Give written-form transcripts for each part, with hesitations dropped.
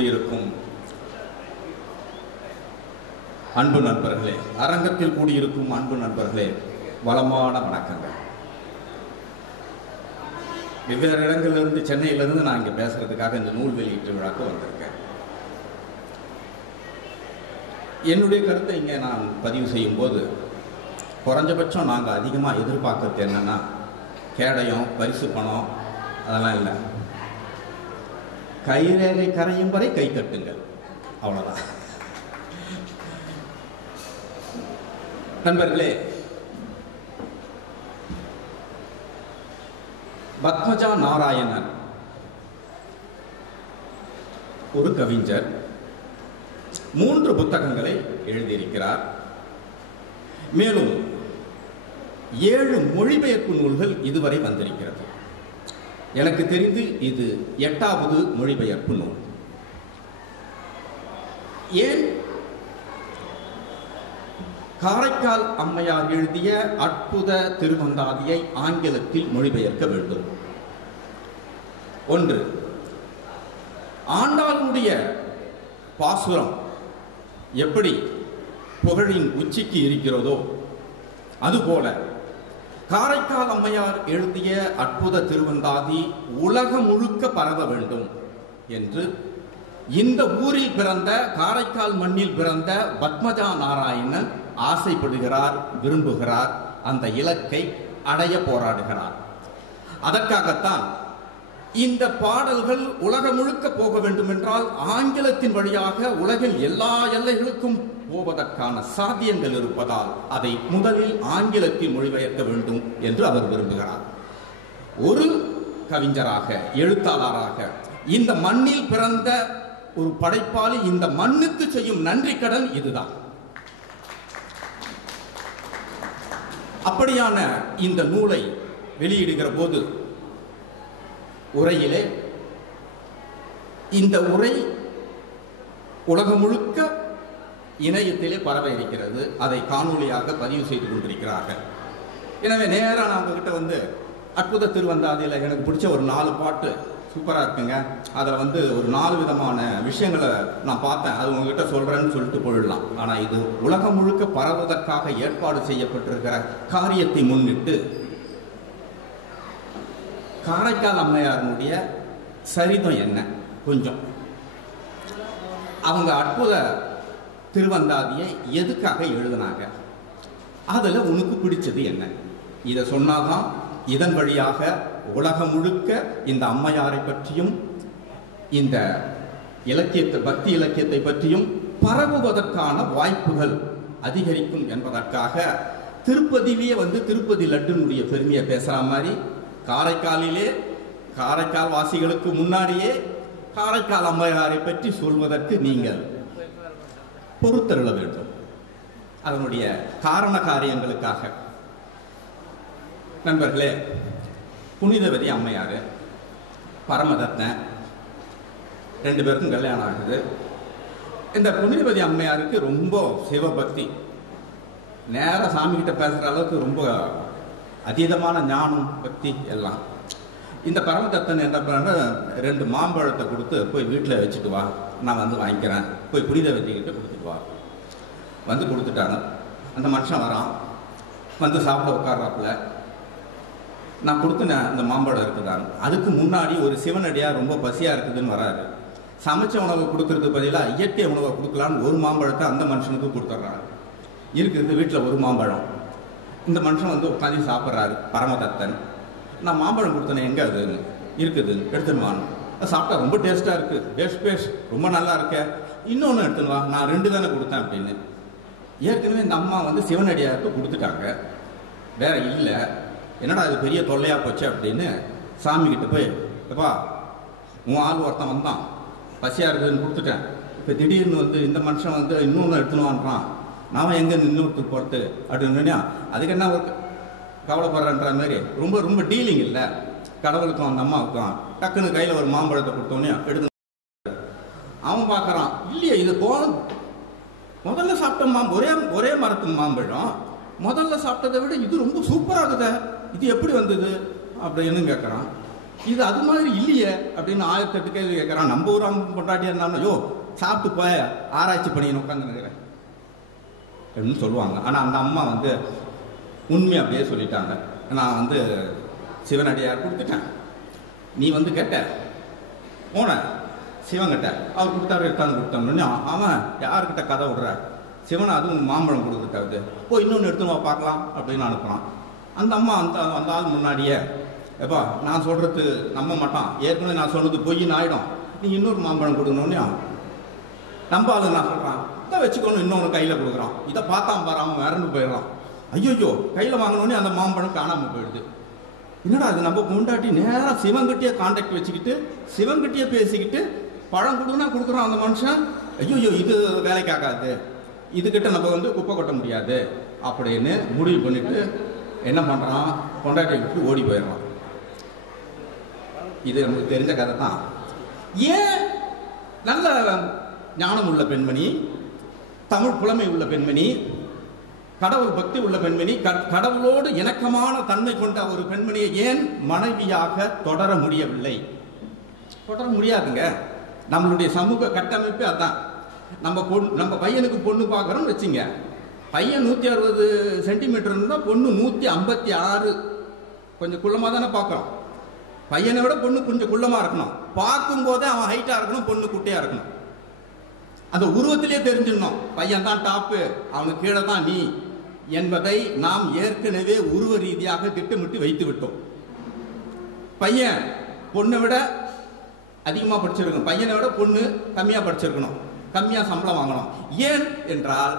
கூடியிருக்கும் அன்பு நண்பர்களே, அரங்கத்தில் கூடியிருக்கும் அன்பு நண்பர்களே, வளமான வணக்கங்கள். வெவ்வேறு இடங்களிலிருந்து, சென்னையிலிருந்து நான் இங்கே பேசுறதுக்காக இந்த நூல் வெளியீட்டு விழாக்கு வந்திருக்கேன். என்னுடைய கருத்தை இங்கே நான் பதிவு செய்யும் போது குறைஞ்சபட்சம் நாங்கள் அதிகமாக எதிர்பார்க்கறது என்னன்னா, கேடயம், பரிசு பணம் அதெல்லாம் இல்லை. கைரேகை கரையும் வரை கை தட்டுங்கள், அவ்வளோதான். நண்பர்களே, பத்மஜா நாராயணன் ஒரு கவிஞர். 3 புத்தகங்களை எழுதியிருக்கிறார். மேலும் 7 மொழிபெயர்ப்பு நூல்கள் இதுவரை வந்திருக்கிறது. எனக்கு தெரிந்து இது 8வது மொழிபெயர்ப்பு நூல். ஏன் காரைக்கால் அம்மையார் எழுதிய அற்புத திருவந்தாதியை ஆங்கிலத்தில் மொழிபெயர்க்க வேண்டும்? 1, ஆண்டாளுடைய பாசுரம் எப்படி புகழின் உச்சிக்கு இருக்கிறதோ அதுபோல காரைக்கால் அம்மையார் எழுதிய அற்புத திருவந்தாதி உலகம் முழுக்க பரவ வேண்டும் என்று இந்த ஊரில் பிறந்த, காரைக்கால் மண்ணில் பிறந்த பத்மஜா நாராயணன் ஆசைப்படுகிறார், விரும்புகிறார், அந்த இலக்கை அடைய போராடுகிறார். அதற்காகத்தான் இந்த பாடல்கள் உலகம் முழுக்க போக வேண்டும் என்றால் ஆங்கிலத்தின் வழியாக உலகில் எல்லா எல்லைகளுக்கும் போவதற்கான சாத்தியங்கள் இருப்பதால் அதை முதலில் ஆங்கிலத்தில் மொழிபெயர்க்க வேண்டும் என்று அவர் விரும்புகிறார். ஒரு கவிஞராக, எழுத்தாளராக, இந்த மண்ணில் பிறந்த ஒரு படைப்பாளி இந்த மண்ணுக்கு செய்யும் நன்றி கடன் இதுதான். அப்படியான இந்த நூலை வெளியிடுகிற போது உரையிலே, இந்த உரை உலகம் முழுக்க இணையத்திலே பரவ இருக்கிறது. அதை காணொலியாக பதிவு செய்து கொண்டிருக்கிறார்கள். எனவே நேராக நான் உங்ககிட்ட வந்து அற்புத திருவந்தாதியில் எனக்கு பிடிச்ச ஒரு 4 பாட்டு சூப்பராக இருக்குங்க, அதில் ஒரு 4 விதமான விஷயங்களை நான் பார்த்தேன், அது உங்ககிட்ட சொல்கிறேன்னு சொல்லிட்டு போயிடலாம். ஆனால் இது உலகம் முழுக்க பரவுவதற்காக ஏற்பாடு செய்யப்பட்டிருக்கிற காரியத்தை முன்னிட்டு காரைக்கால் அம்மையாருடைய சரிதம் என்ன, கொஞ்சம் அவங்க அற்புத திருவந்தாதியை எதுக்காக எழுதினாங்க, அதில் உனக்கு பிடிச்சது என்ன, இதை சொன்னாதான் இதன் வழியாக உலகம் முழுக்க இந்த அம்மையாரை பற்றியும் இந்த இலக்கியத்தை, பக்தி இலக்கியத்தை பற்றியும் பரவுவதற்கான வாய்ப்புகள் அதிகரிக்கும் என்பதற்காக திருப்பதியிலேயே திருப்பதி லட்டுனுடைய பெருமையை பேசுற மாதிரி காரைக்காலிலே காரைக்கால் வாசிகளுக்கு முன்னாடியே காரைக்கால் அம்மையாரை பற்றி சொல்வதற்கு நீங்கள் பொறுத்தருள வேண்டும். அதனுடைய காரண காரியங்களுக்காக நண்பர்களே, புனிதவதி அம்மையார், பரமதத்தன் 2 பேருக்கும் கல்யாணம் ஆகுது. இந்த புனிதவதி அம்மையாருக்கு ரொம்ப சிவபக்தி, நேர சாமி கிட்ட பேசுற அளவுக்கு ரொம்ப அதீதமான ஞானம், பக்தி எல்லாம். இந்த பரமதத்தன் என்ன பண்ண, 2 மாம்பழத்தை கொடுத்து போய் வீட்டில் வச்சுட்டு வா, நான் வாங்கிக்கிறேன், போய் புனிதவதி கிட்ட கொடுத்துட்டு வா. கொடுத்துட்டாங்க. அந்த மனுஷன் வரான், சாப்பிட உட்கார்றாப்புல. நான் கொடுத்துனேன், அந்த மாம்பழம் இருக்குதாங்க. அதுக்கு முன்னாடி ஒரு சிவனடியார் ரொம்ப பசியாக இருக்குதுன்னு வராரு. சமைச்ச உணவை கொடுக்கறதுக்கு பதிலாக இயற்கை உணவை கொடுக்கலான்னு ஒரு மாம்பழத்தை அந்த மனுஷனுக்கு கொடுத்துட்றாரு. இருக்குது வீட்டில் ஒரு மாம்பழம். இந்த மனுஷன் உட்காந்து சாப்பிட்றாரு. பரமதத்தன், நான் மாம்பழம் கொடுத்தேனே, எங்கே அதுன்னு, இருக்குது எடுத்துன்னு வாங்க. சாப்பிட்டா ரொம்ப டேஸ்ட்டாக இருக்குது, பேஸ்ட் ரொம்ப நல்லா இருக்க, இன்னொன்று எடுத்துன்னு வா, நான் 2 தானே கொடுத்தேன் அப்படின்னு. ஏற்கனவே இந்த அம்மா சிவனடியாருக்கு கொடுத்துட்டாங்க, வேற இல்லை, என்னடா இது பெரிய தொல்லையாக போச்சு அப்படின்னு சாமி கிட்ட போய், எப்பா உன் ஆள் ஒருத்தன் வந்தான், பசியாக இருக்குதுன்னு கொடுத்துட்டேன், இப்போ திடீர்னு இந்த மனுஷன் இன்னொன்று எடுத்துன்னு வான்றான், நான் எங்கே இன்னொருத்தர் போகிறது அப்படின்னு. அதுக்கு என்ன ஒரு கவலைப்படுறன்ற மாதிரி ரொம்ப ரொம்ப டீலிங் இல்லை கடவுளுக்கும் அந்த அம்மாவுக்கும். டக்குன்னு கையில் ஒரு மாம்பழத்தை கொடுத்தோன்னே எடுத்து அவன் பார்க்குறான், இல்லையே இது முதல்ல சாப்பிட்ட ஒரே மரத்து மாம்பழம், முதல்ல சாப்பிட்டதை விட இது ரொம்ப சூப்பராகுதே, இது எப்படி வந்தது அப்படின்னு கேட்குறான். இது அது மாதிரி இல்லையே அப்படின்னு 1008 கேள்வி கேட்குறான். நம்ம ஊர் பொண்டாட்டியாக இருந்தாலும் யோ சாப்பிட்டு போய் ஆராய்ச்சி பண்ணி உட்காந்துருக்கிறேன் அப்படின்னு சொல்லுவாங்க. ஆனால் அந்த அம்மா வந்து உண்மையை அப்படியே சொல்லிட்டாங்க. நான் வந்து சிவனடியார் கொடுத்துட்டேன், நீ வந்து கேட்ட போன சிவன்கிட்ட அவர் கொடுத்தாரு, எடுத்தாந்து கொடுத்தாங்கன்னு அவன் யாருக்கிட்ட கதை விடுற சிவனை அதுவும் மாம்பழம் கொடுத்துட்டாது, இன்னொன்று எடுத்துன்னு பார்க்கலாம் அப்படின்னு அனுப்புகிறான். அந்த அம்மா அந்த ஆள் முன்னாடியே எப்பா நான் சொல்கிறது நம்ப மாட்டான், ஏற்கனவே நான் சொன்னது பொய்ன்னு ஆகிடும், நீங்கள் இன்னொரு மாம்பழம் கொடுக்கணுன்னே நம்ப ஆளு நான் சொல்கிறான் இதை வச்சுக்கணும், இன்னொன்று கையில் கொடுக்குறான். இதை பார்த்தான் பாரு அவன் மிரண்டு போயிடறான். ஐயோ கையில் வாங்கினோடனே அந்த மாம்பழம் காணாமல் போயிடுது. என்னடா அது நம்ம பொண்டாட்டி நேராக சிவன்கிட்டயே கான்டாக்ட் வச்சுக்கிட்டு சிவன்கிட்டயே பேசிக்கிட்டு பழம் கொடுக்குன்னா கொடுக்குறான் அந்த மனுஷன். ஐயோ இது வேலைக்கு ஆகாது, இதுக்கிட்ட நம்ம வந்து குப்பை கொட்ட முடியாது அப்படின்னு முடிவு பண்ணிட்டு என்ன பண்ணுறான், பொண்டாட்டியை விட்டு ஓடி போயிடுறான். இது நமக்கு தெரிஞ்ச கதை தான். ஏன் நல்ல ஞானம் உள்ள பெண்மணி, தமிழ் புலமை உள்ள பெண்மணி, கடவுள் பக்தி உள்ள பெண்மணி, கடவுளோடு இணக்கமான தன்மை கொண்ட ஒரு பெண்மணியை ஏன் மனைவியாக தொடர முடியவில்லை? தொடர முடியாதுங்க. நம்மளுடைய சமூக கட்டமைப்பு அதான். நம்ம பையனுக்கு பொண்ணு பார்க்குறோம்னு வச்சுங்க, பையன் 160 சென்டிமீட்டர் இருந்தால் பொண்ணு 156 கொஞ்சம் குள்ளமாக தானே பார்க்குறோம். பையனை விட பொண்ணு கொஞ்சம் குள்ளமாக இருக்கணும், பார்க்கும்போதே அவன் ஹைட்டாக இருக்கணும், பொண்ணு குட்டையாக இருக்கணும். அந்த உருவத்திலே தெரிஞ்சிடணும் பையன் தான் டாப்பு, அவனுக்கு கீழே தான் நீ என்பதை நாம் ஏற்கனவே உருவ ரீதியாக திட்டமிட்டு வைத்து விட்டோம். பையன் பொண்ணை விட அதிகமாக படிச்சிருக்கணும், பையனை விட பொண்ணு கம்மியாக படிச்சிருக்கணும், கம்மியாக சம்பளம் வாங்கணும். ஏன் என்றால்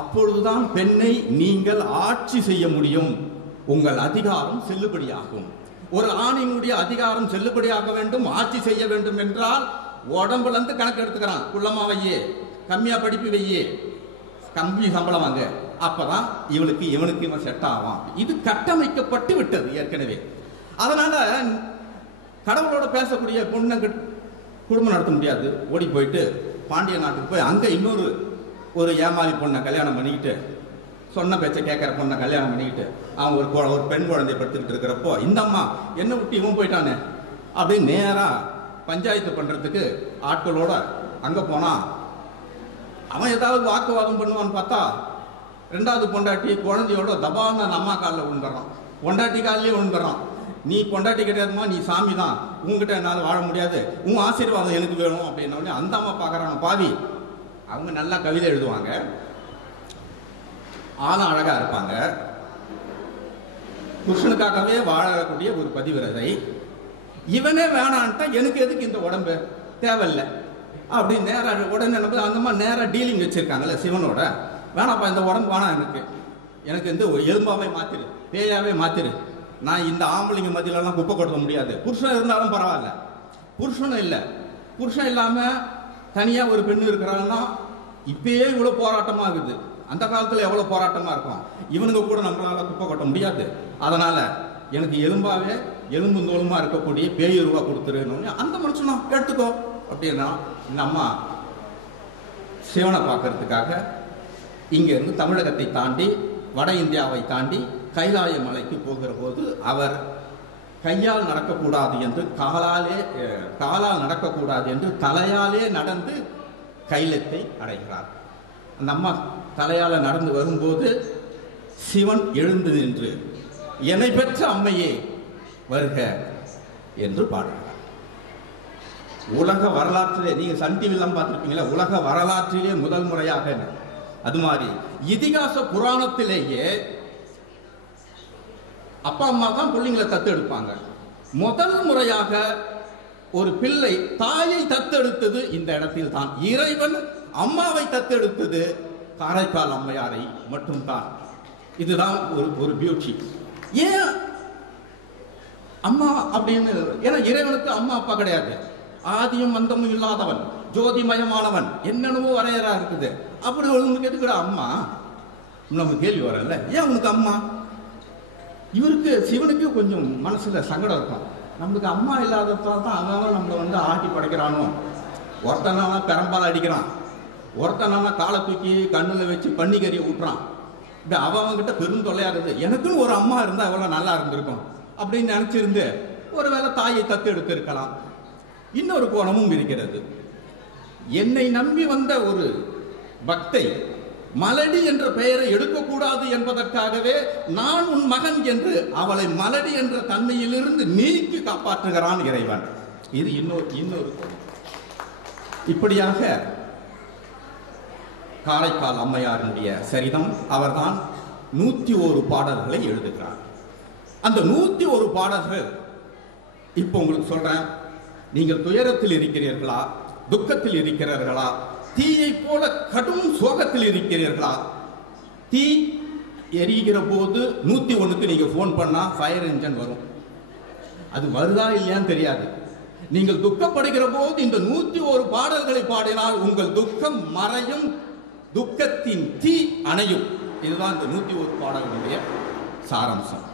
அப்பொழுதுதான் பெண்ணை நீங்கள் ஆட்சி செய்ய முடியும், உங்கள் அதிகாரம் செல்லுபடியாகும். ஒரு ஆணினுடைய அதிகாரம் செல்லுபடியாக வேண்டும், ஆட்சி செய்ய வேண்டும் என்றால் உடம்புல இருந்து கணக்கு எடுத்துக்கிறான். குள்ளமா வையே, கம்மியா படிப்பு வையே, கம்மி சம்பளம் வாங்க, அப்பதான் இவனுக்கு இவன் செட் ஆவான். இது கட்டமைக்கப்பட்டு விட்டது ஏற்கனவே. அதனால கடவுளோட பேசக்கூடிய பொண்ணை குடும்பம் நடத்த முடியாது. ஓடி போயிட்டு பாண்டிய நாட்டுக்கு போய் அங்க இன்னொரு ஏமாளி பொண்ணை கல்யாணம் பண்ணிக்கிட்டு, சொன்ன பேச்சை கேட்கிற பொண்ணை கல்யாணம் பண்ணிக்கிட்டு அவன் ஒரு பெண் குழந்தைய படுத்துக்கிட்டு இருக்கிறப்போ இந்த அம்மா என்ன விட்டு இவன் போயிட்டானே அப்படின்னு நேரா பஞ்சாயத்து பண்றதுக்கு ஆட்களோட அங்க போனா அவன் ஏதாவது வாக்குவாதம் பண்ணுவான்னு பார்த்தா ரெண்டாவது பொண்டாட்டி குழந்தையோட தபான அம்மா காலில் விழுந்துடுறான், பொண்டாட்டி காலிலே விழுந்துடுறான். நீ பொண்டாட்டி கிடையாதுமா, நீ சாமி தான், உங்ககிட்ட என்னால் வாழ முடியாது, உன் ஆசீர்வாதம் எனக்கு வேணும் அப்படின்னோடனே அந்த அம்மா பார்க்குறாங்க பாவி. அவங்க நல்லா கவிதை எழுதுவாங்க, ஆளும் அழகா இருப்பாங்க, புருஷனுக்காகவே வாழக்கூடிய ஒரு பதிவிரதை. இவனே வேணான்ட்டா எனக்கு எதுக்கு இந்த உடம்பு தேவையில்லை அப்படின்னு நேராக உடனே அந்த மாதிரி நேராக டீலிங் வச்சிருக்காங்கல்ல சிவனோட. வேணாப்பா இந்த உடம்பு வேணாம், எனக்கு இந்த எலும்பாவே மாத்திரு, பேயாவே மாத்திரு, நான் இந்த ஆம்பளைங்க மத்தியிலலாம் குப்பை கொடுக்க முடியாது. புருஷன் இருந்தாலும் பரவாயில்ல, புருஷனும் இல்லை, புருஷன் இல்லாமல் தனியாக ஒரு பெண்ணு இருக்கிறாங்கன்னா இப்பயே இவ்வளோ போராட்டமாக இருக்குது. அந்த காலத்தில் எவ்வளோ போராட்டமாக இருக்கும். இவனுங்க கூட நம்மளால குப்பை கொட்ட முடியாது, அதனால் எனக்கு எலும்பாவே எலும்பு தோலுமாக இருக்கக்கூடிய பேய் ரூபா கொடுத்துருன்னு அந்த மனுஷனா எடுத்துக்கோ அப்படின்னா இந்த அம்மா சிவனை பார்க்கறதுக்காக இங்கேருந்து தமிழகத்தை தாண்டி வட இந்தியாவை தாண்டி கைலாய மலைக்கு போகிற போது அவர் கையால் நடக்கக்கூடாது என்று காலால் நடக்கக்கூடாது என்று தலையாலே நடந்து கைலத்தை அடைகிறார். அந்த அம்மா தலையால் நடந்து வரும்போது சிவன் எழுந்து நின்று என்னை பெற்ற அம்மையே வருக என்று பாடுகிறார். உலக வரலாற்றிலே நீங்க சன் டிவிலாம் பார்த்துருப்பீங்களா, உலக வரலாற்றிலே முதல் முறையாக அது மாதிரி இதிகாச புராணத்திலேயே அப்பா அம்மா தான் பிள்ளைங்களை தத்து எடுப்பாங்க. முதல் முறையாக ஒரு பிள்ளை தாயை தத்தெடுத்தது இந்த இடத்தில் தான். இறைவன் அம்மாவை தத்தெடுத்தது காரைக்கால் அம்மையாரை மட்டும்தான். இதுதான் ஒரு பியூட்டி. ஏன் அம்மா அப்படின்னு? ஏன்னா இறைவனுக்கு அம்மா அப்பா கிடையாது, ஆதியும் அந்தமும் இல்லாதவன், ஜோதிமயமானவன், என்னென்னவோ வரையறா இருக்குது. அப்படி ஒருவனுக்கு எதுக்குடா அம்மா? நமக்கு கேள்வி வரல, ஏன் உனக்கு அம்மா? இவருக்கு சிவனுக்கு கொஞ்சம் மனசுல சங்கடம் இருக்கும். நம்மளுக்கு அம்மா இல்லாததால் தான் அவன் நம்மளை ஆட்டி படைக்கிறானோ. ஒருத்தனால பெரம்பால் அடிக்கிறான், ஒருத்தனால காலை தூக்கி கண்ணில் வச்சு பன்னிக்கறியை விட்டுறான். அவன்கிட்ட பெரும் தொல்லையா இருக்குது. எனக்குன்னு ஒரு அம்மா இருந்தால் எவ்வளோ நல்லா இருந்திருக்கும் அப்படின்னு நினச்சிருந்து ஒருவேளை தாயை தத்து எடுத்து இருக்கலாம். இன்னொரு கோணமும் இருக்கிறது. என்னை நம்பி வந்த ஒரு பக்தை மலடி என்ற பெயரை எடுக்கக்கூடாது என்பதற்காகவே நான் உன் மகன் என்று அவளை மலடி என்ற தன்மையிலிருந்து நீக்கி காப்பாற்றுகிறான் இறைவன். இது இன்னொரு கோணம். இப்படியாக காரைக்கால் அம்மையாருடைய சரிதம். அவர்தான் 101 பாடல்களை எழுதுகிறார். அந்த 101 பாடல்கள் இப்போ உங்களுக்கு சொல்றேன். நீங்கள் துயரத்தில் இருக்கிறீர்களா, துக்கத்தில் இருக்கிறீர்களா, தீயை போல கடும் சோகத்தில் இருக்கிறீர்களா? தீ எரிகிற போது 101க்கு நீங்க போன் பண்ணா ஃபயர் இன்ஜின் வரும். அது வருதா இல்லையான்னு தெரியாது. நீங்கள் துக்கப்படுகிற போது இந்த 101 பாடல்களை பாடினால் உங்கள் துக்கம் மறையும், துக்கத்தின் தீ அணையும். இதுதான் இந்த 101 பாடல்களுடைய சாராம்சம்.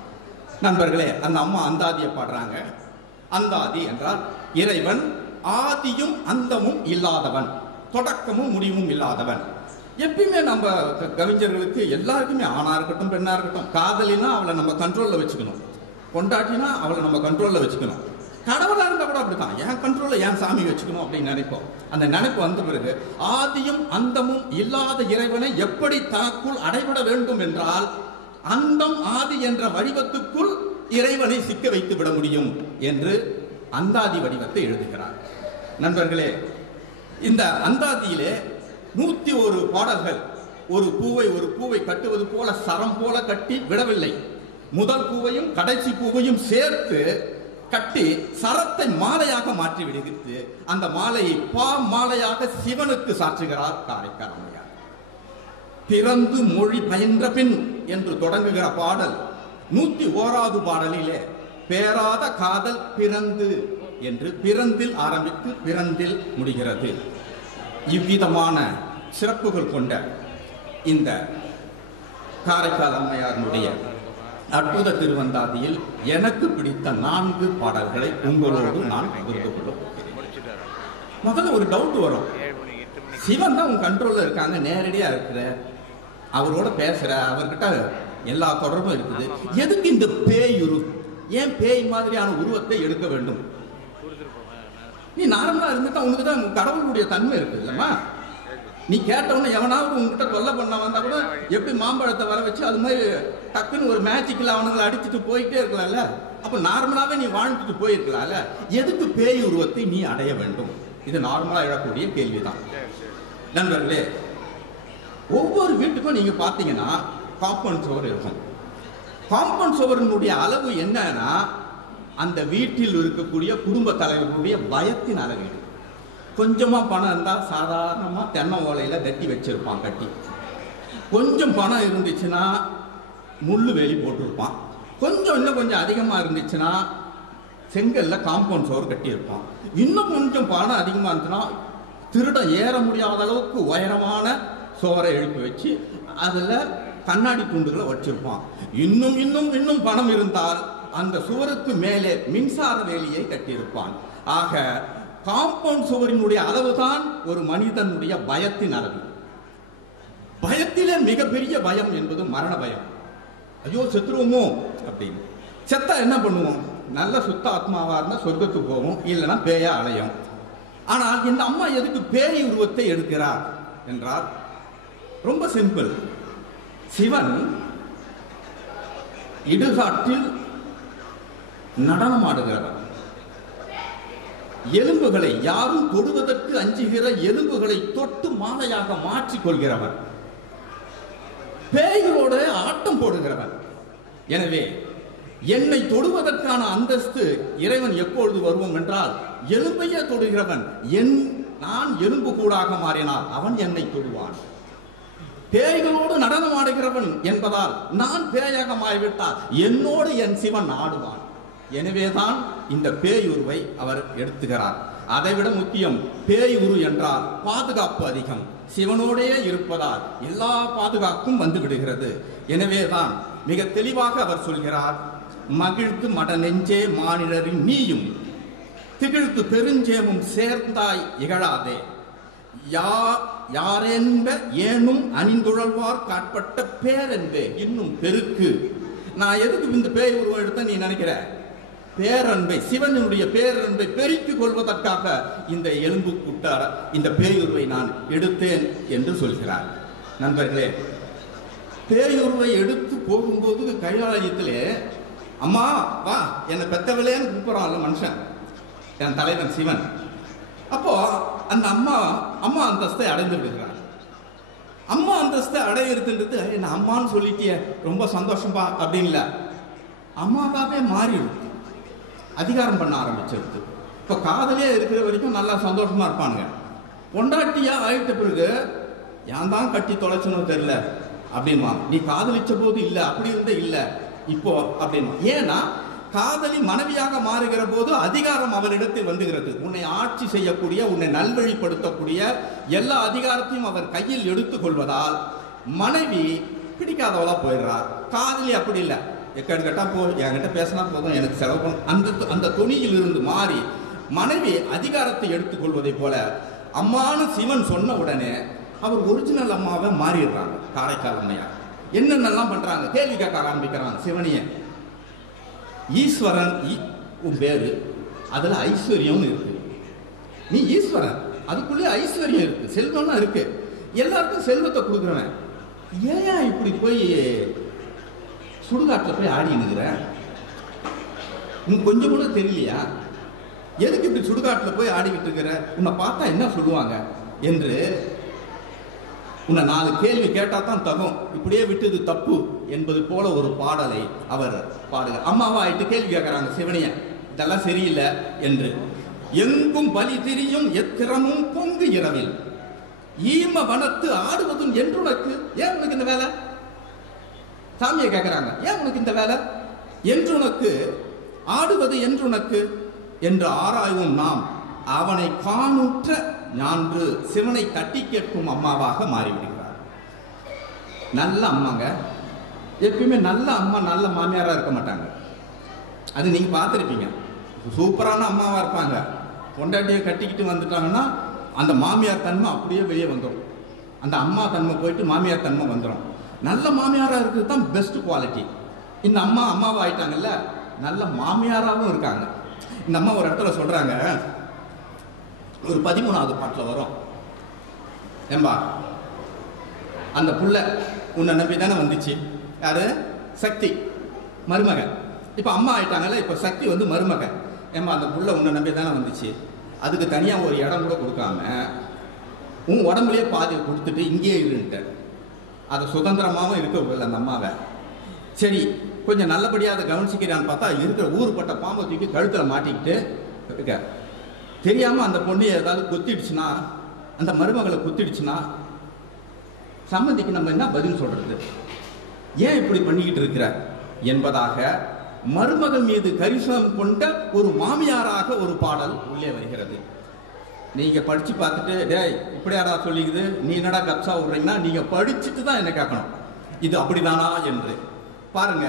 நண்பர்களே, அந்த அம்மா அந்தாதியை பாடுறாங்க. அந்தாதி என்றால் இறைவன் ஆதியும் அந்தமும் இல்லாதவன், தொடக்கமும் முடிவும் இல்லாதவன். எப்பயுமே நம்ம கவிஞர்களுக்கு எல்லாருக்குமே, ஆணா இருக்கட்டும் பெண்ணா இருக்கட்டும், காதலினா அவளை நம்ம கண்ட்ரோல்ல வச்சுக்கணும், கொண்டாட்டினா அவளை நம்ம கண்ட்ரோல்ல வச்சுக்கணும். கடவுளா இருந்தா கூட அப்படித்தான், என் கண்ட்ரோல்ல என் சாமி வச்சுக்கணும் அப்படின்னு நினைப்போம். அந்த நினைப்பு வந்த பிறகு ஆதியும் அந்தமும் இல்லாத இறைவனை எப்படி தனக்குள் அடைபட வேண்டும் என்றால் அந்தம் ஆதி என்ற வடிவத்துக்குள் இறைவனை சிக்க வைத்து விட முடியும் என்று அந்தாதி வடிவத்தை எழுதுகிறார். நண்பர்களே, இந்த அந்தாதியிலே 101 பாடல்கள் ஒரு பூவை கட்டுவது போல சரம் போல கட்டி விடவில்லை. முதல் பூவையும் கடைசி பூவையும் சேர்த்து கட்டி சரத்தை மாலையாக மாற்றி விடுகிறது. அந்த மாலையை மாலையாக சிவனுக்கு சாற்றுகிறார் காரைக்கால் அம்மையார். பிறந்து மொழி பயின்ற பின் என்று தொடங்குகிற பாடல் 101வது பாடலிலே பேராத காதல் பிறந்து என்று பிறந்தில் ஆரம்பித்து பிறந்தில் முடிகிறது. இவ்விதமான சிறப்புகள் கொண்ட இந்த காரைக்கால் அம்மையாருடைய அற்புத திருவந்தாதியில் எனக்கு பிடித்த 4 பாடல்களை உங்களோடு நான் பகிர்ந்து கொள்ள போகிறேன். முதல்ல ஒரு டவுட் வரும். சிவன் தான் உன் கண்ட்ரோல்ல இருக்காங்க, நேரடியா இருக்கிற, அவரோட பேசுற, அவர்கிட்ட எல்லா தொடர்பும் இருக்குது, எதுக்கு இந்த பேயுரு, ஏன் பேய் மாதிரியான உருவத்தை எடுக்க வேண்டும்? நீ நார்மலா இருந்துட்டா உனக்கு தான் கடவுளுடைய தன்மை இருக்கு இல்லம்மா. நீ கேட்டவன எவனாவது உங்ககிட்ட தொல்லை பண்ண வந்தா கூட எப்படி மாம்பழத்தை வர வச்சு அது மாதிரி டக்குன்னு ஒரு மேஜிக்கில் அவனுங்களை அடிச்சுட்டு போயிட்டே இருக்கலாம்ல. அப்ப நார்மலாவே நீ வாழ்ந்துட்டு போயிருக்கலாம்ல, எதுக்கு பேய் உருவத்தை நீ அடைய வேண்டும்? இது நார்மலா எழக்கூடிய கேள்விதான். நண்பர்களே, ஒவ்வொரு வீட்டுக்கும் நீங்க பாத்தீங்கன்னா காம்பவுண்ட் சுவர் இருக்கும். காம்பவுண்ட் சுவரினுடைய அளவு என்னன்னா அந்த வீட்டில் இருக்கக்கூடிய குடும்ப தலைவர்களுடைய பயத்தின் அளவீடு. கொஞ்சமா பணம் இருந்தா சாதாரணமா தென்னை ஓலையில கட்டி வச்சிருப்பான் கட்டி. கொஞ்சம் பணம் இருந்துச்சுன்னா முள்ளு வேலி போட்டிருப்பான். இன்னும் கொஞ்சம் அதிகமா இருந்துச்சுன்னா செங்கல்ல காம்பவுண்ட் சுவர் கட்டி இருப்பான். இன்னும் கொஞ்சம் பணம் அதிகமா இருந்துச்சுன்னா திருட ஏற முடியாத அளவுக்கு உயரமான சுவரை எழுப்பி வச்சு அதுல கண்ணாடி துண்டுகளை வச்சிருப்பான். இன்னும் பணம் இருந்தால் அந்த சுவருக்கு மேலே மின்சார வேலியை கட்டியிருப்பான். ஆக காம்பவுண்ட் சுவரினுடைய அளவுதான் ஒரு மனிதனுடைய பயத்தின் அளவு. பயத்திலே மிகப்பெரிய பயம் என்பது மரண பயம். ஐயோ செத்துருவோமோ அப்படின்னு. செத்தா என்ன பண்ணுவோம்? நல்ல சுத்த ஆத்மாவா இருந்தா சொர்க்கத்துக்கு போவோம், இல்லைன்னா பேயா அலையும். ஆனால் இந்த அம்மா எதுக்கு பேய் உருவத்தை எடுக்கிறார் என்றால் ரொம்ப சிம்பிள். சிவன் இடுகாட்டில் நடனம் ஆடுகிறவர். எலும்புகளை, யாரும் தொடுவதற்கு அஞ்சுகிற எலும்புகளை தொட்டு மாலையாக மாற்றிக் கொள்கிறவர். பேய்களோடு ஆட்டம் போடுகிறவர். எனவே என்னை தொடுவதற்கான அந்தஸ்து இறைவன் எப்பொழுது வருவோம் என்றால் எலும்பையே தொடுகிறவன். நான் எலும்பு கூடாக மாறினால் அவன் என்னை தொடுவான். பேய்களோடு நடனம் ஆடுகிறவன் என்பதால் நான் பேயாக மாறிவிட்டால் என்னோடு என் சிவன் ஆடுவான். எனவேதான் இந்த பேய் உருவை அவர் எடுத்துகிறார். அதைவிட முக்கியம், பேய் உரு என்றால் பாதுகாப்பு அதிகம். சிவனோடே இருப்பதால் எல்லா பாதுகாப்பும் வந்து விடுகிறது. எனவேதான் மிக தெளிவாக அவர் சொல்கிறார், மகிழ்ந்து மட நெஞ்சே மானிடரின் நீயும் திகழ்த்து பெருஞ்சேமும் சேர்ந்தாய் இகழாதே, யாரென்ப ஏனும் அணிந்துழல்வார் காட்பட்ட பேரென்பே இன்னும் பெருக்கு. நான் எதுக்கு இந்த பேய் உருவம் எடுத்த நீ நினைக்கிற? பேரன்பை, சிவனுடைய பேரன்பை பெருக்கிக் கொள்வதற்காக இந்த எலும்பு கூட்டார இந்த பேயுருவை நான் எடுத்தேன் என்று சொல்கிறார். நண்பர்களே, பேயுருவை எடுத்து போகும்போது கைலாயத்திலே அம்மா வா என்னை பெத்தவளேன்னு கூப்பிடறான்ல மனுஷன், என் தலைவன் சிவன். அப்போ அந்த அம்மா அந்தஸ்தை அடைந்து விடுகிறார். அம்மா அந்தஸ்தை அடையிறதுன்றது என்ன அம்மான்னு சொல்லிட்டிய ரொம்ப சந்தோஷம்பா அப்படின்ல, அம்மாவாவே மாறிடுது, அதிகாரம் பண்ண ஆரம்பிச்சிருது. இப்போ காதலே இருக்கிற வரைக்கும் நல்லா சந்தோஷமா இருப்பானுங்க. பொண்டாட்டியா ஆயிட்ட பிறகு ஏன் தான் கட்டி தொலைச்சனும் தெரியல அப்படின்மா. நீ காதலிச்ச போது இல்லை, அப்படி இருந்த இல்லை இப்போ அப்படின்மா. ஏன்னா காதலி மனைவியாக மாறுகிற போது அதிகாரம் அவரிடத்தில் வந்துகிறது. உன்னை ஆட்சி செய்யக்கூடிய, உன்னை நல்வழிப்படுத்தக்கூடிய எல்லா அதிகாரத்தையும் அவர் கையில் எடுத்துக் கொள்வதால் மனைவி பிடிக்காதவளா போயிடுறார். காதலி அப்படி இல்லை, எக்கடு கட்டா போ, என்கிட்ட பேசினா போதும், எனக்கு செலவு பண்ண அந்த துணியில் இருந்து மாறி மனைவி அதிகாரத்தை எடுத்துக்கொள்வதை போல அம்மானு சிவன் சொன்ன உடனே அவர் ஒரிஜினல் அம்மாவை மாறிடுறாங்க. காரைக்கால் அம்மையார் என்னென்னலாம் பண்றாங்க, கேள்வி கேட்க ஆரம்பிக்கிறாங்க சிவனிய. ஈஸ்வரன் உன் பேரு, அதுல ஐஸ்வர்யம் இருக்கு, நீ ஈஸ்வரன், அதுக்குள்ளே ஐஸ்வர்யம் இருக்கு, செல்வம்னா இருக்கு, எல்லாருக்கும் செல்வத்தை கொடுக்குறவன், ஏன் இப்படி போய் சுடுகாட்டில் போய் ஆடினுங்கிற, உனக்கு கொஞ்சம் கூட தெரியலையா, எதுக்கு இப்படி சுடுகாட்டில் போய் ஆடிக்கிட்டு இருக்கிற, உன்னை பார்த்தா என்ன சொல்லுவாங்க என்று உன்னை 4 கேள்வி கேட்டா தான் தகும், இப்படியே விட்டது தப்பு என்பது போல ஒரு பாடலை அவர் பாடுகிறார். அம்மாவா ஆயிட்டு கேள்வி கேட்கிறாங்க சிவனைய, இதெல்லாம் சரியில்லை என்று. எங்கும் பலி திரியும் எத்திரமும் பொங்கு இரவில் ஈம வனத்து ஆடுவதும் என்று உனக்கு, ஏன் உனக்கு இந்த வேலை, சாமியை கேட்கிறாங்க, ஏன் உனக்கு இந்த வேலை, என்று உனக்கு ஆடுவது என்று உனக்கு என்று ஆராய்வும் நாம் அவனை காணுற்ற ஞான்று சிவனை தட்டி கேட்கும் அம்மாவாக மாறிவிடுகிறார். நல்ல அம்மாங்க, எப்பயுமே நல்ல அம்மா நல்ல மாமியாரா இருக்க மாட்டாங்க. அது நீங்க பார்த்துருப்பீங்க. சூப்பரான அம்மாவா இருப்பாங்க, பொண்டாட்டியை கட்டிக்கிட்டு வந்துட்டாங்கன்னா அந்த மாமியார் தன்மை அப்படியே வெளியே வந்துடும், அந்த அம்மா தன்மை போயிட்டு மாமியார் தன்மை வந்துடும். நல்ல மாமியாரா இருக்கிறது தான் பெஸ்ட் குவாலிட்டி. இந்த அம்மாவா ஆயிட்டாங்கல்ல, நல்ல மாமியாராகவும் இருக்காங்க. இந்த அம்மா ஒரு இடத்துல சொல்றாங்க, ஒரு 13வது பாட்டில் வரும், ஏம்பா அந்த புள்ள உன்னை நம்பி தானே வந்துச்சு, யாரு, சக்தி மருமக. இப்போ அம்மா ஆயிட்டாங்கல்ல, இப்போ சக்தி வந்து மருமக. ஏம்பா அந்த புள்ள உன்னை நம்பி தானே வந்துச்சு, அதுக்கு தனியாக ஒரு இடம் கூட கொடுக்காம உன் உடம்புலேயே பாதி கொடுத்துட்டு இங்கேயே இருந்துட்ட, அதை சுதந்திரமாகவும் இருக்க விடல அந்த அம்மாவை. சரி கொஞ்சம் நல்லபடியாக அதை கவனிச்சிக்கிறான்னு பார்த்தா இருக்கிற ஊருப்பட்ட பாம்பை தூக்கி கழுத்தில் மாட்டிக்கிட்டு இருக்க. தெரியாமல் அந்த பொண்ணு ஏதாவது கொத்திடுச்சுன்னா, அந்த மருமகளை கொத்திடுச்சுன்னா சம்மந்திக்கு நம்ம என்ன பதில் சொல்றது, ஏன் இப்படி பண்ணிக்கிட்டு இருக்கிற என்பதாக மருமகள் மீது கரிசனம் கொண்ட ஒரு மாமியாராக ஒரு பாடல் உள்ளே வருகிறது. நீங்க படிச்சு பார்த்துட்டு டேய் இப்படியாடா சொல்லிக்குது, நீ என்னடா கப்சா விடுறீங்கன்னா நீங்க படிச்சுட்டு தான் என்ன கேட்கணும், இது அப்படிதானா என்று பாருங்க.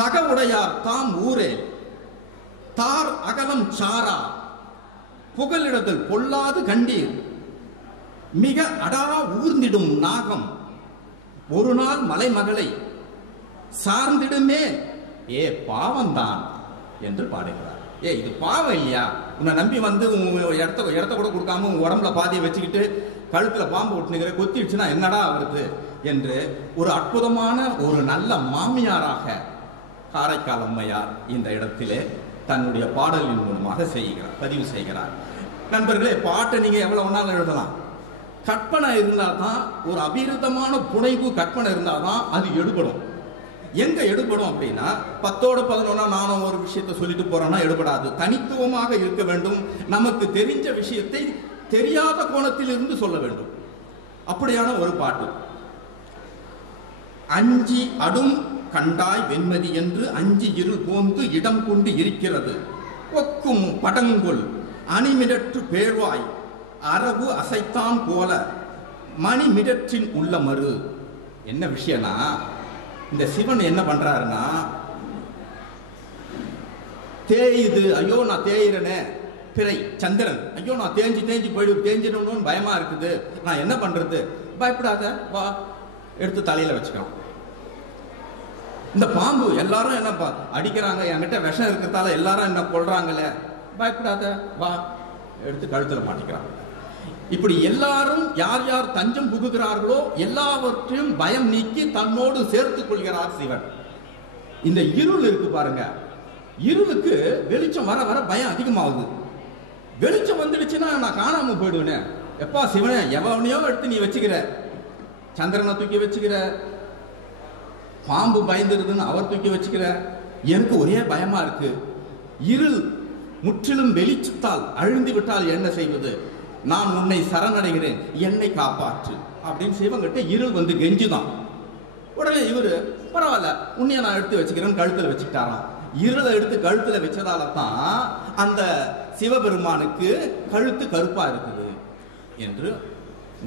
தகவுடையார் தாம் ஊரே தார் அகலம் சாரா புகலிடத்தில் பொல்லாது கண்டீர் மிக அடா ஊர்ந்திடும் நாகம் ஒரு நாள் மலைமகளை சார்ந்திடுமே ஏ பாவம்தான் என்று பாடுகிறார். ஏ இது பாவம் இல்லையா, உன்னை நம்பி வந்து இடத்த கூட கொடுக்காம உன் உடம்புல பாதியை வச்சுக்கிட்டு கழுத்துல பாம்பு ஒட்டுனுங்கிற, கொத்திடுச்சுன்னா என்னடா வருது என்று ஒரு அற்புதமான ஒரு நல்ல மாமியாராக காரைக்கால் அம்மையார் இந்த இடத்திலே தன்னுடைய பாடலின் மூலமாக பதிவு செய்கிறார். நண்பர்களே, பாட்டை நீங்க எவ்வளவு நாள் எழுதலாம், கற்பனை இருந்தால் தான், ஒரு அபிருத்தமான புனைவு கற்பனை இருந்தால் தான் அது எடுபடும். எங்க எடுபடும் அப்படின்னா 10ஓட 11 நானும் ஒரு விஷயத்தை சொல்லிட்டு போறோம்னா எடுபடாது. தனித்துவமாக இருக்க வேண்டும், நமக்கு தெரிஞ்ச விஷயத்தை தெரியாத கோணத்தில் இருந்து சொல்ல வேண்டும். அப்படியான ஒரு பாட்டு. அஞ்சி அடும் கண்டாய் வெண்மதி என்று அஞ்சி இருள் போந்து இடம் கொண்டு இருக்கிறது ஒக்கும் படங்குள் அணிமிடற்று பேர்வாய் அரவு அசைத்தான் போல மணிமிடற்றின் உள்ள மறு. என்ன விஷயம்னா, இந்த சிவன் என்ன பண்றாருன்னா, தேயுது, ஐயோ நான் தேயிறனே, பிறை சந்திரன், ஐயோ நான் தேஞ்சு தேஞ்சிடணும்னு பயமா இருக்குது, நான் என்ன பண்றது, பயப்படாத வா எடுத்து தலையில வச்சுக்கலாம். இந்த பாம்பு எல்லாரும் என்ன அடிக்கிறாங்க, என்கிட்ட விஷம் இருக்கிறதால எல்லாரும் என்ன கொள்றாங்களே, பயப்படாத வா, எடுத்து கழுத்துல மாட்டிக்கிறாங்க. இப்படி எல்லாரும் யார் யார் தஞ்சம் புகுகிறார்களோ எல்லாவற்றையும் பயம் நீக்கி தன்னோடு சேர்த்துக் கொள்கிறார் சிவன். இந்த இருள் இருக்கு பாருங்க, இருளுக்கு வெளிச்சம் வர வர பயம் அதிகமாகுது. வெளிச்சம் வந்துடுச்சுன்னா நான் காணாம போயிடுவேன். எப்பா சிவனே, எவனையோ எடுத்து நீ வச்சுக்கிற, சந்திரனை தூக்கி வச்சுக்கிற, பாம்பு பயந்துருதுன்னு அவர் தூக்கி வச்சுக்கிற, எனக்கு ஒரே பயமா இருக்கு. இருள் முற்றிலும் வெளிச்சத்தால் அழிந்து விட்டால் என்ன செய்வது? நான் உன்னை சரணடைகிறேன், என்னை காப்பாற்று அப்படின்னு சிவங்கிட்ட இருள் வந்து கெஞ்சுதான். உடனே இவரு பரவாயில்ல, உன்னைய நான் எடுத்து வச்சுக்கிறேன்னு கழுத்துல வச்சுக்கிட்டாராம். இருளை எடுத்து கழுத்துல வச்சதால தான் அந்த சிவபெருமானுக்கு கழுத்து கருப்பா இருக்குது என்று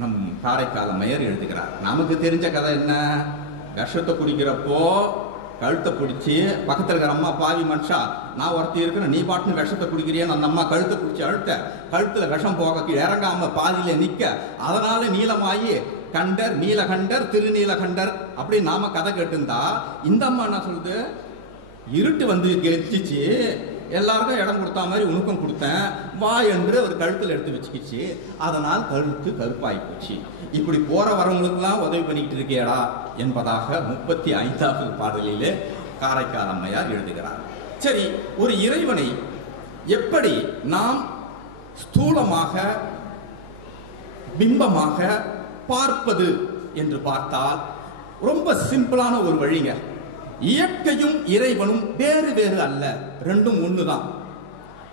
நம் காரைக்கால் அம்மையார் எழுதுகிறார். நமக்கு தெரிஞ்ச கதை என்ன? விஷத்தை குடிக்கிறப்போ கழுத்தை பிடிச்சி பக்கத்தில் இருக்கிற அம்மா, பாவி மனுஷா, நான் ஒருத்தி இருக்கிறேன், நீ பாட்டுன்னு விஷத்தை குடிக்கிறியன்னு அந்த அம்மா கழுத்தை பிடிச்சி அழுத்த, கழுத்துல விஷம் போக இறங்காம பாதியில நிற்க, அதனால நீலமாயி கண்டர், நீலகண்டர், திருநீலகண்டர் அப்படி நாம கதை கேட்டுருந்தா, இந்த அம்மா என்ன சொல்லுது? இருட்டு வந்து கெச்சிச்சு, எல்லாருக்கும் இடம் கொடுத்தா மாதிரி உனக்கும் கொடுத்தேன் வா என்று ஒரு கழுத்தில் எடுத்து வச்சுக்கிச்சு, அதனால் கழுத்து கருப்பாகி போச்சு. இப்படி போற வரவங்களுக்கெல்லாம் உதவி பண்ணிக்கிட்டு இருக்கியடா என்பதாக 35வது பாடலிலே காரைக்கால் அம்மையார் எழுதுகிறார். சரி, ஒரு இறைவனை எப்படி நாம் ஸ்தூலமாக பிம்பமாக பார்ப்பது என்று பார்த்தால் ரொம்ப சிம்பிளான ஒரு வழிங்க. இயற்கையும் இறைவனும் வேறு வேறு அல்ல, ரெண்டும் ஒன்றுதான்.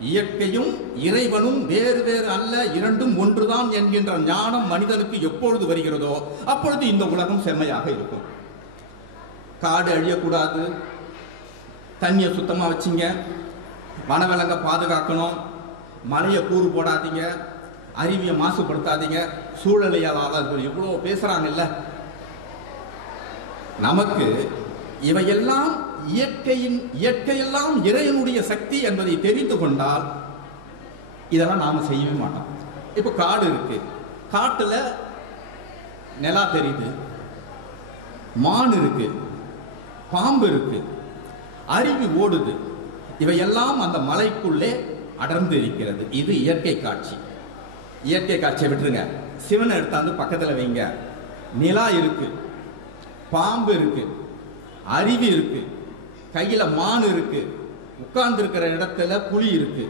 இயற்கையும் இறைவனும் வேறு வேறு அல்ல, இரண்டும் ஒன்றுதான் என்கின்ற ஞானம் மனிதனுக்கு எப்பொழுது வருகிறதோ அப்பொழுது இந்த உலகம் செம்மையாக இருக்கும். காடு அழியக்கூடாது, தண்ணியை சுத்தமா வச்சுங்க, வனவிலங்க பாதுகாக்கணும், மலையை கூறு போடாதீங்க, அறிவியை மாசுபடுத்தாதீங்க, சூழலியலாளர்கள் இவ்வளோ பேசுறாங்கல்ல. நமக்கு இவையெல்லாம் இயற்கையெல்லாம் இறைவனுடைய சக்தி என்பதை தெரிந்து கொண்டால் இதெல்லாம் நாம செய்யவே மாட்டோம். இப்ப காடு இருக்கு, காட்டுல நிலா தெரியுது, மான் இருக்கு, பாம்பு இருக்கு, அருவி ஓடுது, இவையெல்லாம் அந்த மலைக்குள்ளே அடர்ந்து இருக்கிறது. இது இயற்கை காட்சி. இயற்கை காட்சியை விட்டுருங்க, சிவனை எடுத்தாந்து பக்கத்துல வைங்க. நிலா இருக்கு, பாம்பு இருக்கு, அருவி இருக்கு, கையில மான் இருக்கு, உட்கார்ந்து இருக்கிற இடத்துல புலி இருக்கு.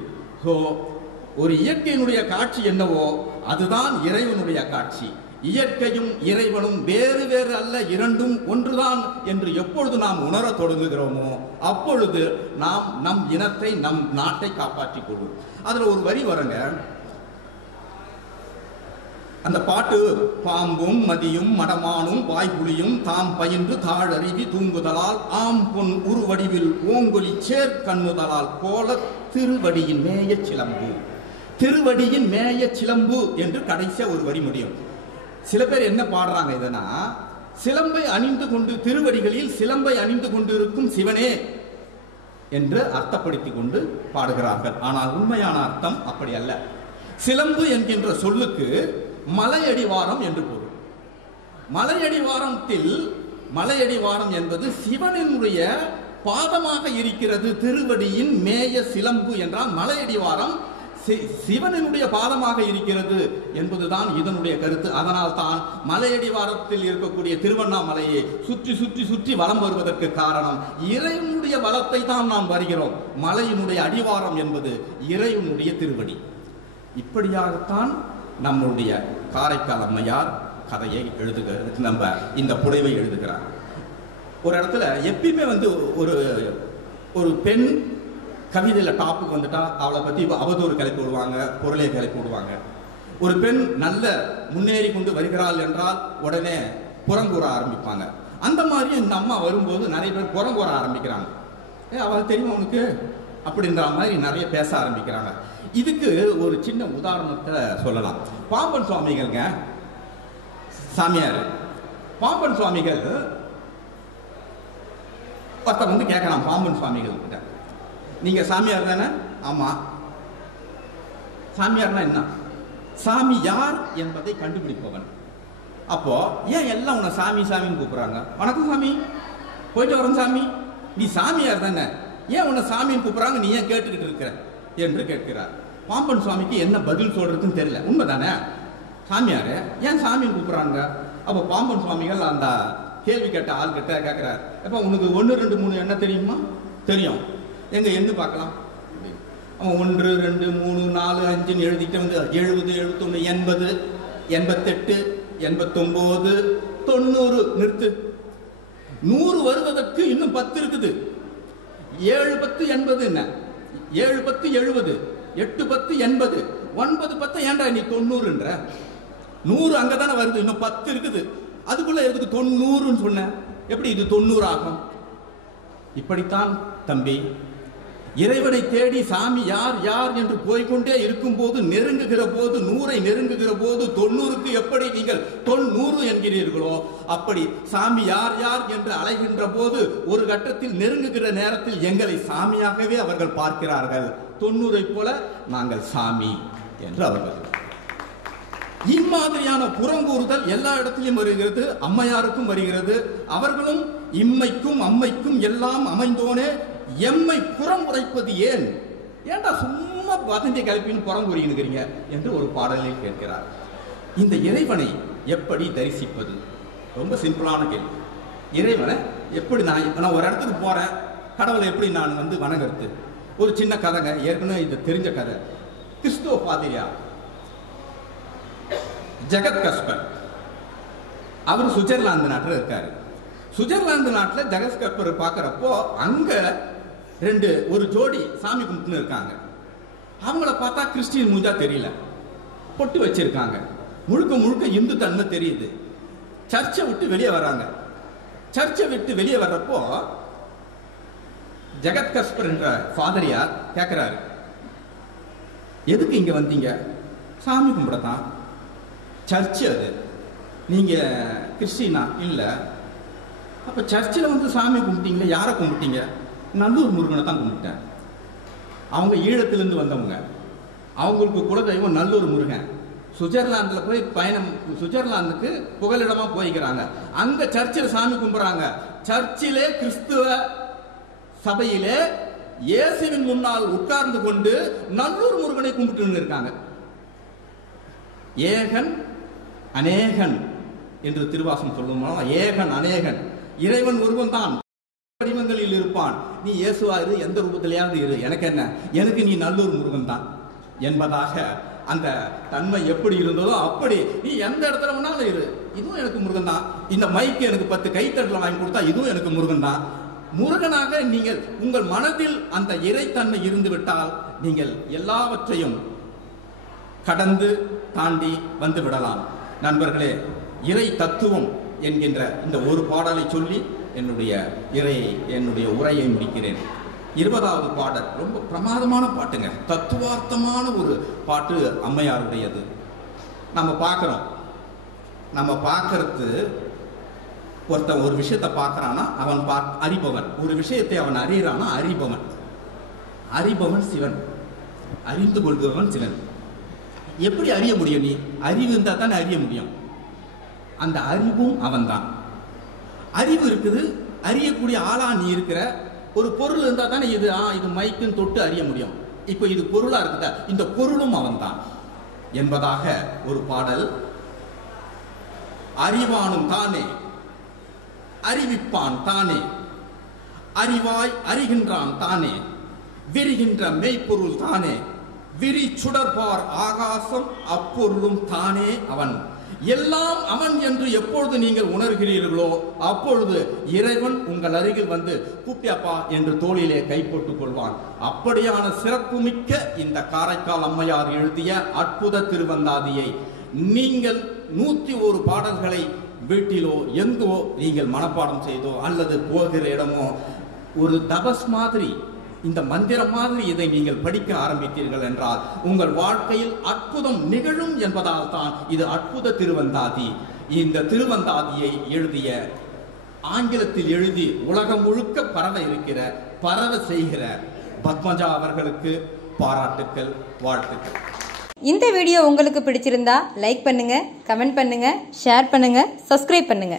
ஒரு இயற்கையினுடைய காட்சி என்னவோ அதுதான் இறைவனுடைய காட்சி. இயற்கையும் இறைவனும் வேறு வேறு அல்ல, இரண்டும் ஒன்றுதான் என்று எப்பொழுது நாம் உணர தொடங்குகிறோமோ அப்பொழுது நாம் நம் இனத்தை, நம் நாட்டை காப்பாற்றிக் கொள்வோம். அதுல ஒரு வரி வருங்க, அந்த பாட்டு, பாம்பும் மதியும் மடமானும் வாய்ப்புலியும் தாம் பயின்று தாழறிவி தூங்குதலால் ஆம் பொன் உருவடிவில் ஓங்கொலி சேர்க்கண்ணுதலால் போல திருவடியின் மேய சிலம்பு, திருவடியின் மேய சிலம்பு என்று கடைசியா ஒரு வரி முடியும். சில பேர் என்ன பாடுறாங்க இதனா, சிலம்பை அணிந்து கொண்டு, திருவடிகளில் சிலம்பை அணிந்து கொண்டு இருக்கும் சிவனே என்று அர்த்தப்படுத்திக் கொண்டு பாடுகிறார்கள். ஆனால் உண்மையான அர்த்தம் அப்படி அல்ல. சிலம்பு என்கின்ற சொல்லுக்கு மலையடிவாரம் என்று பொருள். மலையடிவாரம் என்பது சிவனினுடைய பாதமாக இருக்கிறது. திருவடியின் மேய சிலம்பு என்றால் மலையடிவாரம் சிவனினுடைய பாதமாக இருக்கிறது என்பதுதான் இதனுடைய கருத்து. அதனால் தான் மலையடிவாரத்தில் இருக்கக்கூடிய திருவண்ணாமலையை சுற்றி சுற்றி சுற்றி வலம் வருவதற்கு காரணம் இறைவனுடைய வலத்தை தான் நாம் வருகிறோம். மலையினுடைய அடிவாரம் என்பது இறைவனுடைய திருவடி. இப்படியாகத்தான் நம்முடைய காரைக்கால் அம்மையார் கதையை எழுதுகிறது, நம்ம இந்த புடைவை எழுதுகிறார். ஒரு இடத்துல எப்பயுமே வந்து ஒரு பெண் கவிதையில டாப்புக்கு வந்துட்டா அவளை பத்தி அவதூறு கிளப்பி விடுவாங்க, பொருளை கிளப்பி விடுவாங்க. ஒரு பெண் நல்ல முன்னேறி கொண்டு வருகிறாள் என்றால் உடனே புறங்கூற ஆரம்பிப்பாங்க. அந்த மாதிரி இந்த அம்மா வரும்போது நிறைய பேர் புறங்கூற ஆரம்பிக்கிறாங்க. அவள் தெரியும் உனக்கு அப்படின்ற மாதிரி நிறைய பேச ஆரம்பிக்கிறாங்க. இதுக்கு ஒரு சின்ன உதாரணத்தை சொல்லலாம். பாம்பன் சுவாமிகள்ங்க, சாமியார் பாம்பன் சுவாமிகள் ஒருத்தர் வந்து கேட்கலாம் பாம்பன் சுவாமிகள் கிட்ட, நீங்க சாமியார் தானே? ஆமா. சாமியார்னா என்ன? சாமி யார் என்பதை கண்டுபிடிப்பவன். அப்போ ஏன் எல்லாம் உன்னை சாமி சாமின்னு கூப்பிடுறாங்க? வணக்கம் சாமி, போயிட்டு வரேன் சாமி. நீ சாமியார் தானே, ஏன் உன்னை சாமின்னு கூப்பிட்றாங்க, நீ ஏன் கேட்டுக்கிட்டு இருக்கிற என்று கேட்கிறார். பாம்பன் சுவாமிக்கு என்ன பதில் சொல்றதுன்னு தெரியல. உண்மைதானே, சாமியார் ஏன் சாமின்னு கூப்பிட்றாங்க? அப்போ பாம்பன் சுவாமிகள் அந்த கேள்வி கேட்ட ஆள் கிட்ட கேட்கிறார், அப்போ உனக்கு 1 2 3 என்ன தெரியுமா? தெரியும். எங்க எண்ணு பார்க்கலாம். அவன் 1 2 3 4 5 எழுதிட்டு வந்து 70 71 80 88 89 90 நிறுத்து. 100 வருவதற்கு இன்னும் 10 இருக்குது. 7 10 80 என்ன, 7 10 70, 8 10 80, 9 10 ஏன்டா நீ 90ன்ற? 100 அங்கதானே வருது, இன்னும் 10 இருக்குது. அதுக்குள்ள எதுக்கு 90ன்னு சொன்ன? எப்படி இது 90 ஆகும்? இப்படித்தான் தம்பி, இறைவனை தேடி சாமி யார் யார் என்று போய்கொண்டே இருக்கும் போது, நெருங்குகிற போது 100ஐ நெருங்குகிற போது 90க்கு எப்படி நீங்கள் 90 என்கிறீர்களோ, அப்படி சாமி யார் யார் என்று அலைகின்ற போது ஒரு கட்டத்தில் நெருங்குகிற நேரத்தில் எங்களை சாமியாகவே அவர்கள் பார்க்கிறார்கள். 90ஐ போல நாங்கள் சாமி என்று அவர்கள். இம்மாதிரியான புறங்கூறுதல் எல்லா இடத்திலும் வருகிறது, அம்மையாருக்கும் வருகிறது. அவர்களும் இம்மைக்கும் அம்மைக்கும் எல்லாம் அமைந்தோனே எம்மை புறம் உரைப்பது ஏன்? ஏன்டா சும்மா வதந்தி கலப்பின்னு புறம் கூறியிருக்கிறீங்க என்று ஒரு பாடலில் கேட்கிறார். இந்த இறைவனை எப்படி தரிசிப்பது? ரொம்ப சிம்பிளான கேள்வி. இறைவனை எப்படி நான் ஒரு இடத்துக்கு போறேன், கடவுளை எப்படி நான் வந்து வணங்குறது? ஒரு சின்ன கதைங்க, ஏற்கனவே இது தெரிஞ்ச கதை. கிறிஸ்துவ பாதிரியார் ஜெகத் கஸ்பர், அவர் சுவிட்சர்லாந்து நாட்டில் இருக்காரு. சுவிட்சர்லாந்து நாட்டில் ஜெகத் கஸ்பர் பார்க்குறப்போ அங்க ஒரு ஜோடி சாமி கும்பிட்டுன்னு இருக்காங்க. அவங்கள பார்த்தா கிறிஸ்டின் மூஞ்சா தெரியல, பொட்டு வச்சிருக்காங்க, முழுக்க முழுக்க இந்து தன்மை தெரியுது. சர்ச்சை விட்டு வெளியே வர்றாங்க. சர்ச்சை விட்டு வெளியே வர்றப்போ ஜெகத் கஸ்பர் என்ற ஃபாதரியார் கேட்கிறாரு, எதுக்கு இங்க வந்தீங்க? சாமி கும்பிடத்தான். சர்ச்சு அது, நீங்க கிறிஸ்டினா? இல்ல. அப்ப சர்ச்சில் வந்து சாமி கும்பிட்டீங்களே, யாரை கும்பிட்டீங்க? நல்லூர் முருகனை தான் கும்பிட்டேன். அவங்க ஈழத்திலிருந்து வந்தவங்க, அவங்களுக்கு குலதெய்வம் நல்லூர் முருகன். சுவிட்சர்லாந்துல போய் பயணம், சுவிட்சர்லாந்துக்கு புகலிடமா போய்க்கிறாங்க. அங்க சர்ச்சில் சாமி கும்பிடுறாங்க. சர்ச்சிலே கிறிஸ்துவ சபையிலே இயேசுவின் முன்னால் உட்கார்ந்து கொண்டு நல்லூர் முருகனை கும்பிட்டு இருக்காங்க. ஏகன் அநேகன் என்று திருவாசம் சொல்லும். ஏகன் அநேகன், இறைவன் ஒருவன் தான், வடிவங்களில் இருப்பான். நீ இயேசுவா இரு, எந்த ரூபத்திலேயாவது இரு, எனக்கு என்ன, எனக்கு நீ நல்லூர் முருகன் தான் என்பதாக அந்த தன்மை எப்படி இருந்ததோ அப்படி நீ எந்த இடத்துல வேணாலும் இரு, இதுவும் எனக்கு முருகன் தான். இந்த மைக்கு எனக்கு 10 கைத்தட்டல வாங்கி கொடுத்தா இதுவும் எனக்கு முருகன் தான். முருகனாக நீங்கள் உங்கள் மனதில் அந்த இறைத்தன்மை இருந்து விட்டால் நீங்கள் எல்லாவற்றையும் கடந்து தாண்டி வந்து விடலாம். நண்பர்களே, இறை தத்துவம் என்கின்ற இந்த ஒரு பாடலை சொல்லி என்னுடைய உரையை முடிக்கிறேன். 20வது பாடல் ரொம்ப பிரமாதமான பாட்டுங்க, தத்துவார்த்தமான ஒரு பாட்டு அம்மையாருடையது. நம்ம பார்க்கறது, ஒருத்தன் ஒரு விஷயத்தை பார்க்கறானா அவன் அறிபவன், ஒரு விஷயத்தை அவன் அறியறானா அறிபவன். அறிபவன் சிவன், அறிந்து கொள்பவன் சிவன். எப்படி அறிய முடியும்? நீ அறிவு இருந்தா தானே அறிய முடியும். அந்த அறிவும் அவன் தான். அறிவு இருக்குது, அறியக்கூடிய ஆளா நீ இருக்கிற. ஒரு பொருள் இருந்தா தானே இது மைக்குன்னு தொட்டு அறிய முடியும். இப்போ இது பொருளா இருக்குதா, இந்த பொருளும் அவன் தான் என்பதாக ஒரு பாடல். அறிவானும் தானே, அறிவிப்பான் தானே, அறிவாய் அறிகின்றான் தானே, விரிகின்ற மெய்ப்பொருள் தானே, விரி சுடர்பார் ஆகாசம் அப்பொருளும் தானே அவன். எல்லாம் அவன் என்று எப்பொழுது நீங்கள் உணர்கிறீர்களோ அப்பொழுது இறைவன் உங்கள் அருகில் வந்து கூப்பியாப்பா என்று தோளிலே கை போட்டுக் கொள்வான். அப்படியான சிறப்புமிக்க இந்த காரைக்கால் அம்மையார் எழுதிய அற்புத திருவந்தாதியை நீங்கள் 101 பாடல்களை வீட்டிலோ எங்கோ நீங்கள் மனப்பாடம் செய்தோ அல்லது போகிற இடமோ ஒரு தபஸ் மாதிரி, இந்த மந்திரம் மாதிரி இதை நீங்கள் படிக்க ஆரம்பித்தீர்கள் என்றால் உங்கள் வாழ்க்கையில் அற்புதம் நிகழும் என்பதால் தான் இது அற்புத திருவந்தாதி. இந்த திருவந்தாதியை எழுதிய, ஆங்கிலத்தில் எழுதி உலகம் முழுக்க பரவ செய்கிற பத்மஜா அவர்களுக்கு பாராட்டுக்கள், வாழ்த்துக்கள். இந்த வீடியோ உங்களுக்கு பிடிச்சிருந்தா லைக் பண்ணுங்க, கமெண்ட் பண்ணுங்க, ஷேர் பண்ணுங்க, சப்ஸ்கிரைப் பண்ணுங்க.